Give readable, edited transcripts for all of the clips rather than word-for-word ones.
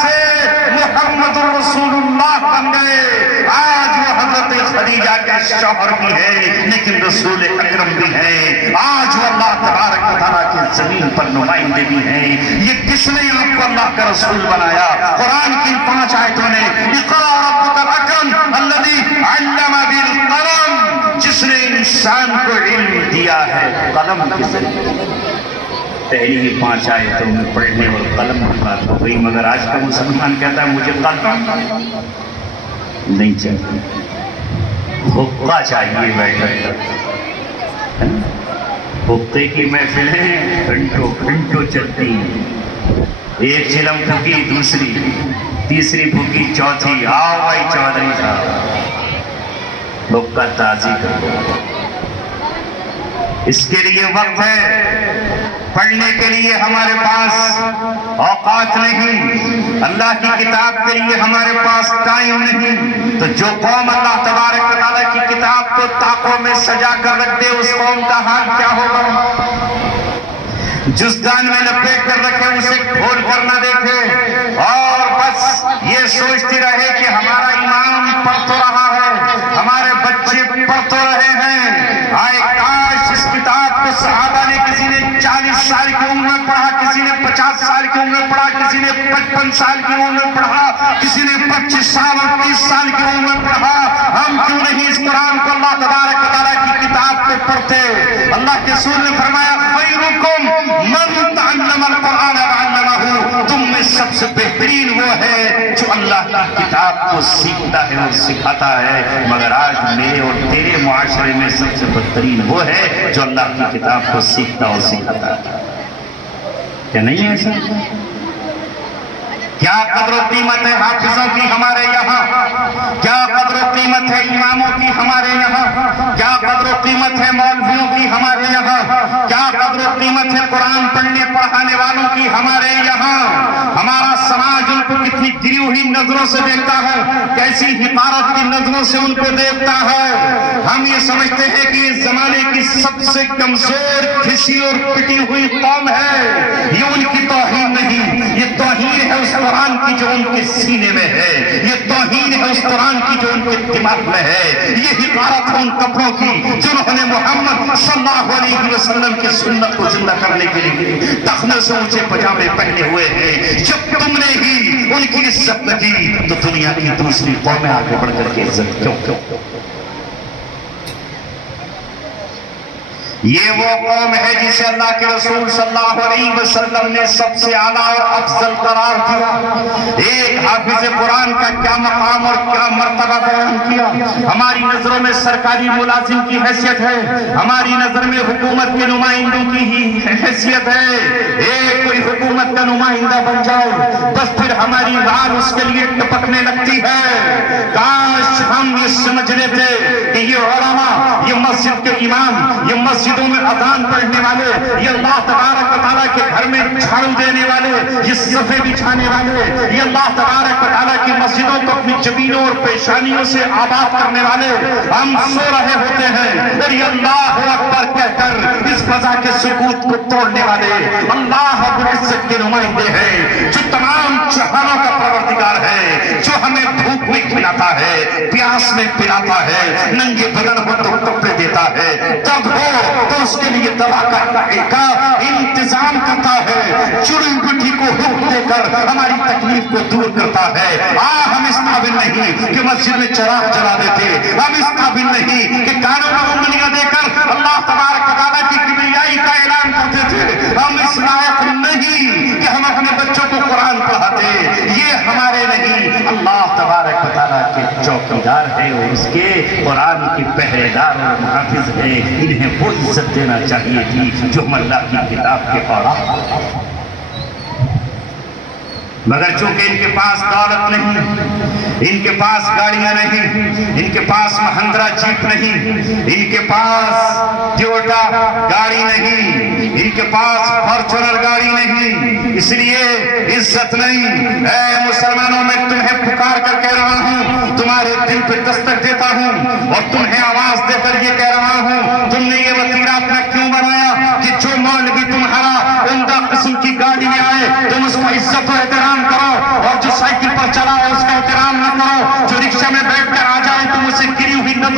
سے محمد رسول اللہ بن گئے. آج وہ حضرت خدیجہ کے شوہر بھی ہیں لیکن رسول اکرم بھی ہیں. آج وہ اللہ تبارک و تعالیٰ کی زمین پر نمائندے بھی ہیں. یہ کس نے آپ کو اللہ کا رسول بنایا؟ قرآن کی 5 آیتوں نے اقرأ ربک الاکرم الذی علم بالقلم، جس نے انسان کو علم دیا ہے قلم کے ذریعے. پہلی 5 آیتوں میں پڑھنے اور قلم کی بات ہو گئی، مگر آج کا مسلمان کہتا ہے مجھے قلم نہیں چاہیے، حقہ چاہیے. بیٹھا حقے کی محفلیں گھنٹوں گھنٹوں چلتی ہیں. ایک چلم پھکی، دوسری، تیسری پھکی، چوتھی. آؤ بھائی چودھری صاحب حقہ تازی کرو. اس کے لیے وقت ہے، پڑھنے کے لیے ہمارے پاس اوقات نہیں، اللہ کی کتاب کے لیے ہمارے پاس ٹائم نہیں. تو جو قوم اللہ تبارک و تعالیٰ کی کتاب کو طاقوں میں سجا کر رکھ دے، اس قوم کا حال کیا ہوگا؟ جزدان میں لپیٹ کر رکھے، اسے کھول کر نہ دیکھے اور بس یہ سوچتی رہے کہ ہمارا امام پڑھ تو رہا ہے، ہمارے بچے پڑھ تو رہے ہیں. آئے کاش اس کتاب کو صحابہ نے، کسی نے 40 سال کی عمر میں پڑھا، کسی نے 50 سال کی عمر میں پڑھا، کسی نے 55 سال کی عمر میں پڑھا، کسی نے 25 سال اور 30 سال کی عمر میں پڑھا. ہم کیوں نہیں اس قرآن کو اللہ تبارک و تعالیٰ کی کتاب کو پڑھتے؟ اللہ کے رسول نے فرمایا خیرکم من تعلم القرآن وعلمہ، تم میں سب سے بہترین وہ ہے جو اللہ کی کتاب کو سیکھتا ہے اور سکھاتا ہے. مگر آج میرے اور تیرے معاشرے میں سب سے بہترین وہ ہے جو اللہ کی کتاب کو سیکھتا اور سکھاتا ہے. کیا نہیں ہے ایسا؟ کیا قدر و قیمت ہے حافظوں کی ہمارے یہاں؟ کیا قدر و قیمت ہے اماموں کی ہمارے یہاں؟ کیا قدر و قیمت ہے مولویوں کی ہمارے یہاں؟ کیا قدر و قیمت ہے قرآن پڑھنے پڑھانے والوں کی ہمارے یہاں؟ ہمارا سماج ان کو کتنی گری ہوئی نظروں سے دیکھتا ہے، کیسی حقارت کی نظروں سے ان کو دیکھتا ہے. ہم یہ سمجھتے ہیں کہ اس زمانے کی سب سے کمزور، کھسی اور پٹی ہوئی قوم ہے. یہ ان کی توہین نہیں، یہ توہین ہے اس قرآن کی جو ان کے سینے میں ہے. یہ توہین ہے اس قرآن کی جو ان کے دماغ میں ہے. یہ حقارت ہے ان کپڑوں کی جنہوں نے محمد صلی اللہ علیہ وسلم کی سنت کو زندہ کرنے کے لیے ٹخنے سے اونچے پجامے پہنے ہوئے ہیں. جب تم نے ہی ان کی عزت نہ کی تو دنیا کی دوسری قومیں آگے بڑھ کر کے عزت کیوں؟ یہ وہ قوم ہے جسے اللہ کے رسول صلی اللہ علیہ وسلم نے سب سے اعلیٰ اور افضل قرار دیا. ایک حافظ قرآن کا کیا مقام اور کیا مرتبہ بیان کیا. ہماری نظروں میں سرکاری ملازم کی حیثیت ہے، ہماری نظر میں حکومت کے نمائندوں کی ہی حیثیت ہے. ایک کوئی حکومت کا نمائندہ بن جائے بس پھر ہماری ران اس کے لیے ٹپکنے لگتی ہے. کاش ہم یہ سمجھ لیتے کہ یہ علماء، یہ مسجد کے امام، یہ مسجدوں میں اذان پڑھنے والے، یہ اللہ تبارک و تعالیٰ کے گھر میں جھاڑو دینے والے، یہ صفے بچھانے والے، یہ اللہ تبارک و تعالیٰ کی مسجدوں کو اپنی جبینوں اور پیشانیوں سے آباد کرنے والے، ہم سو رہے ہوتے ہیں اور یہ اللہ اکبر کہہ کر اس فضا کے سکوت کو توڑنے والے اللہ رب العزت کے نمائندے ہیں، جو تمام جہانوں کا پروردگار ہے، جو ہمیں بھوک میں کھلاتا ہے، پیاس میں پلاتا ہے، ننگے بدن ہو تو کپڑے دیتا ہے، تب ہو تو اس کے لیے دوا کا انتظام کرتا ہے، چڑی بٹھی کو حکم دے کر ہماری تکلیف کو دور کرتا ہے. ہم اس قابل نہیں کہ مسجد میں چراغ جلا دیتے، ہم اس قابل نہیں کہ کانوں میں انگلیاں دے کر اللہ تبارک و تعالیٰ کی کبریائی کا اعلان کرتے تھے. ہم اس لائق نہیں کہ ہم اپنے بچوں کو قرآن پڑھاتے. یہ ہمارے نہیں، اللہ تبارک و تعالیٰ کے چوکیدار ہے اور اس کے قرآن کے پہرے دار اور محافظ ہے. انہیں وہ عزت دینا چاہیے تھی جو ہم اللہ کی کتاب کے پڑھا. مگر چونکہ ان کے پاس دولت نہیں، ان کے پاس گاڑیاں نہیں، ان کے پاس مہندرا جیپ نہیں، ان کے پاس ٹویوٹا گاڑی نہیں، ان کے پاس فارچونر گاڑی نہیں، اس لیے عزت نہیں. اے مسلمانوں، میں تمہیں پکار کر کہہ رہا ہوں، تمہارے دل پہ دستک دیتا ہوں اور تمہیں آواز دے کر یہ کہہ رہا ہوں، تم نے یہ وتیرہ اپنا کیوں بنایا کہ جو مولوی تمہارا عمدہ قسم کی گاڑی میں آئے تم اس کو عزت و احترام کرو اور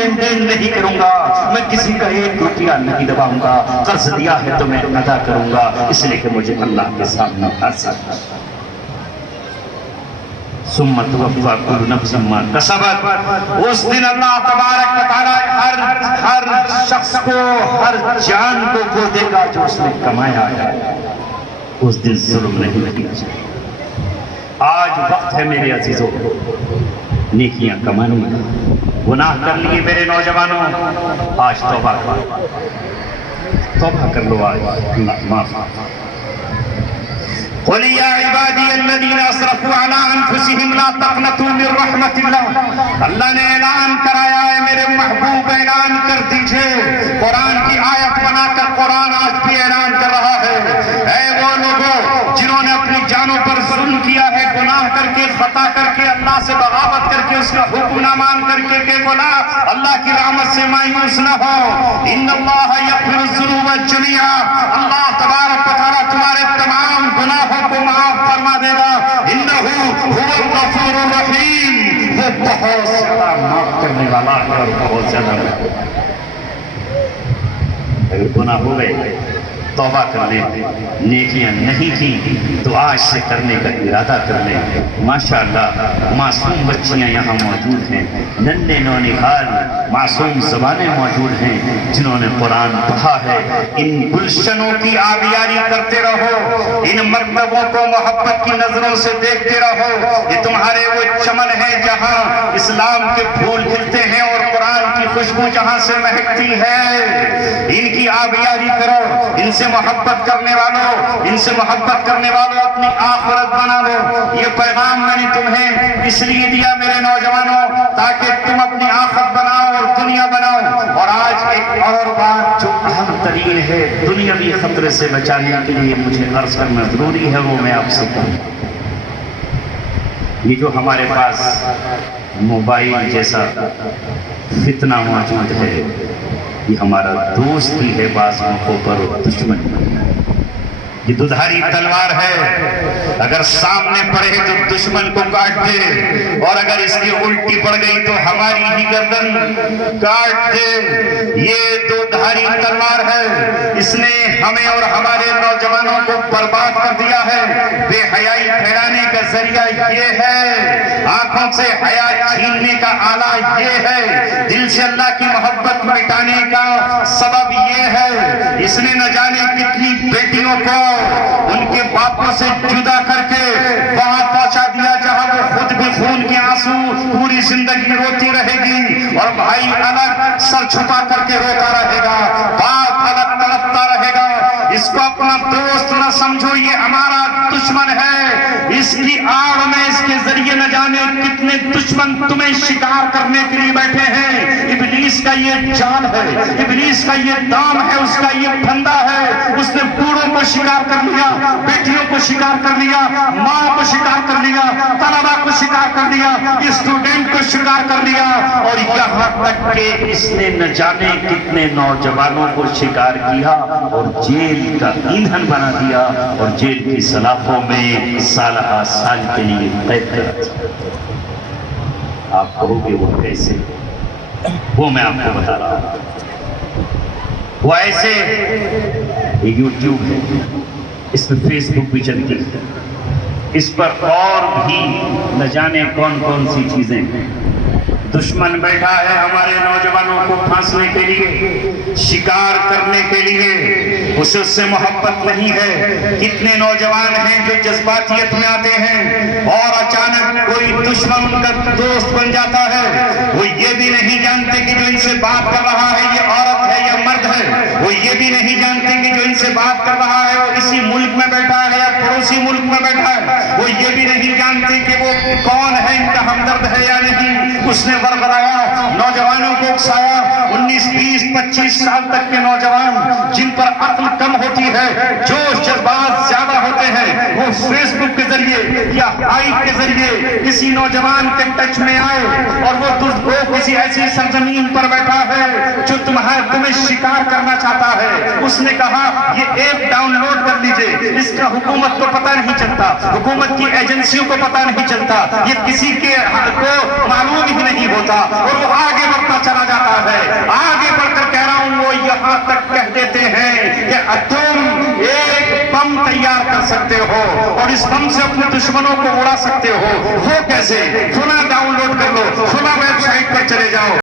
لین دین نہیں کروں گا، میں کسی کا 1 روپیہ نہیں دباؤں گا، قرض دیا ہے تو میں ادا کروں گا، اس لیے کہ مجھے اللہ کے سامنے حاضر ثم توفی کل نفس ما کسبت۔ اس دن اللہ تبارک و تعالی ہر شخص کو، ہر جان کو وہ دے گا جو اس نے کمایا ہے، اس دن ظلم نہیں کیا جائے۔ آج وقت ہے میرے عزیزوں نیکیاں کمانے کا، گناہ کر لیے میرے نوجوانوں، آج توبہ کر لو، آج اللہ معاف۔ قل یا عبادی الذین اسرفوا علی انفسهم لا تقنطوا من رحمت اللہ۔ اللہ نے اعلان کرایا ہے میرے محبوب، اعلان کر دیجئے، قرآن کی آیت بنا کر قرآن آج بھی اعلان کر رہا ہے، اے وہ لوگوں جنہوں نے اپنی جانوں پر ظلم کیا ہے، گناہ کر کے، خطا کر کے، اللہ سے بغاوت کر کے، اس کا حکم نہ مان کر کے، کہ گناہ اللہ کی رحمت سے مایوس نہ ہو، ان اللہ یغفر الذنوب جميعا، اللہ تبارک و تعالیٰ تمہارے تمام گناہوں کو معاف فرما دے گا، انہ هو الغفور الرحیم، وہ بہت زیادہ معاف کرنے والا ہے اور بہت زیادہ۔ اگر گناہ ہو گئے توبہ کر لیں، نیکیاں نہیں کی تو آج سے کرنے کا ارادہ کر لیں۔ ماشاءاللہ معصوم بچیاں یہاں موجود ہیں، ننھے نونہال معصوم زبانیں موجود ہیں جنہوں نے قرآن پڑھا ہے۔ ان گلشنوں کی آبیاری کرتے رہو، ان مکتبوں کو محبت کی نظروں سے دیکھتے رہو، یہ تمہارے وہ چمن ہیں جہاں اسلام کے پھول کھلتے ہیں اور قرآن کی خوشبو جہاں سے مہکتی ہے، ان کی آبیاری کرو، ان سے محبت کرنے والوں، ان سے محبت کرنے والوں اپنی آخرت بنا لو۔ یہ پیغام میں نے تمہیں اس لیے دیا میرے نوجوانوں تاکہ تم اپنی آخرت بناؤ اور دنیا بناؤ۔ اور آج ایک اور بات جو اہم ترین ہے دنیاوی خطرے سے بچانے کے لیے مجھے عرض کرنا ضروری ہے، وہ میں آپ سے کہوں۔ یہ جو ہمارے پاس موبائل جیسا فتنہ موجود ہے، یہ ہمارا دوست بھی ہے بعض موقعوں پر اور دشمن بھی ہے۔ یہ دودھاری تلوار ہے، اگر سامنے پڑے تو دشمن کو کاٹ دے، اور اگر اس کی الٹی پڑ گئی تو ہماری ہی گردن کاٹ دے۔ یہ دودھاری تلوار ہے، اس نے ہمیں اور ہمارے نوجوانوں کو برباد کر دیا ہے۔ بے حیائی پھیلانے کا ذریعہ یہ ہے، آنکھوں سے حیا چھیننے کا آلہ یہ ہے، دل سے اللہ کی محبت مٹانے کا سبب یہ ہے۔ اس نے نہ جانے کتنی بیٹیوں کو ان کے باپوں سے جدا کر کے وہاں پہنچا دیا جہاں وہ خود بھی خون کے آنسو پوری زندگی روتی رہے گی، اور بھائی الگ سر چھپا کر کے روتا رہے گا، باپ الگ تڑپتا رہے گا۔ اس کو اپنا دوست نہ سمجھو، یہ ہمارا دشمن ہے۔ اس کی آڑ میں، اس کے ذریعے نہ جانے کتنے دشمن تمہیں شکار کرنے کے لیے بیٹھے ہیں۔ ابلیس کا یہ جال ہے، ابلیس کا یہ دام ہے، اس کا یہ پھندا ہے۔ اس نے بوڑھوں کو شکار کر لیا، بیٹیوں کو شکار کر لیا، ماں کو شکار کر لیا، طلبا کو شکار کر لیا، اسٹوڈنٹ کو شکار کر لیا، اور یہاں تک کہ اس نے نہ جانے کتنے نوجوانوں کو شکار کیا اور جیل کا ایندھن بنا دیا، اور جیل کی سلاخوں میں سالہ سال کے لیے قید کر دیا۔ آپ کہو گے وہ کیسے؟ وہ میں آپ کو بتا رہا ہوں۔ وہ ایسے، یوٹیوب ہے، اس پہ فیس بک بھی چلتی ہے، اس پر اور بھی نہ جانے کون کون سی چیزیں ہیں۔ دشمن بیٹھا ہے ہمارے نوجوانوں کو پھانسنے کے لیے، شکار کرنے کے لیے، اسے اس سے محبت نہیں ہے۔ کتنے نوجوان ہیں جو جذباتیت میں آتے ہیں اور اچانک کوئی دشمن ان کا دوست بن جاتا ہے۔ وہ یہ بھی نہیں جانتے کہ جو ان سے بات کر رہا ہے یہ عورت ہے یا مرد ہے، وہ یہ بھی نہیں جانتے کہ جو ان سے بات کر رہا ہے وہ اسی ملک میں بیٹھا ہے یا پڑوسی ملک میں بیٹھا ہے، وہ یہ بھی نہیں جانتے کہ وہ کون ہے، ان کا ہمدرد ہے یا نہیں۔ اس نے ورغلایا، نوجوانوں کو اکسایا، 19 20 25 سال تک کے نوجوان جن پر عقل کم ہوتی ہے، جوش جذبات زیادہ ہوتے ہیں، وہ فیس بک کے ذریعے یا ہائپ کے ذریعے کسی نوجوان کے ٹچ میں آئے اور وہ کسی ایسی سرزمین پر بیٹھا ہے جو تمہیں شکار کرنا چاہتا ہے۔ اس نے کہا یہ ایپ ڈاؤن لوڈ کر لیجئے، اس کا حکومت کو پتہ نہیں چلتا۔ چلتا, حکومت کی ایجنسیوں کو پتہ نہیں چلتا, یہ کسی کے کو معلوم ہی نہیں ہوتا, اور وہ آگے بڑھتا چلا جاتا ہے. آگے بڑھ کر کہہ رہا ہوں وہ یہاں تک کہہ دیتے ہیں کہ تم ایک بم تیار کر سکتے ہو اور اس بم سے اپنے دشمنوں کو اڑا سکتے ہو. وہ کیسے؟ فلاں ڈاؤن لوڈ کر لو, فلاں ویب سائٹ پر چلے جاؤ.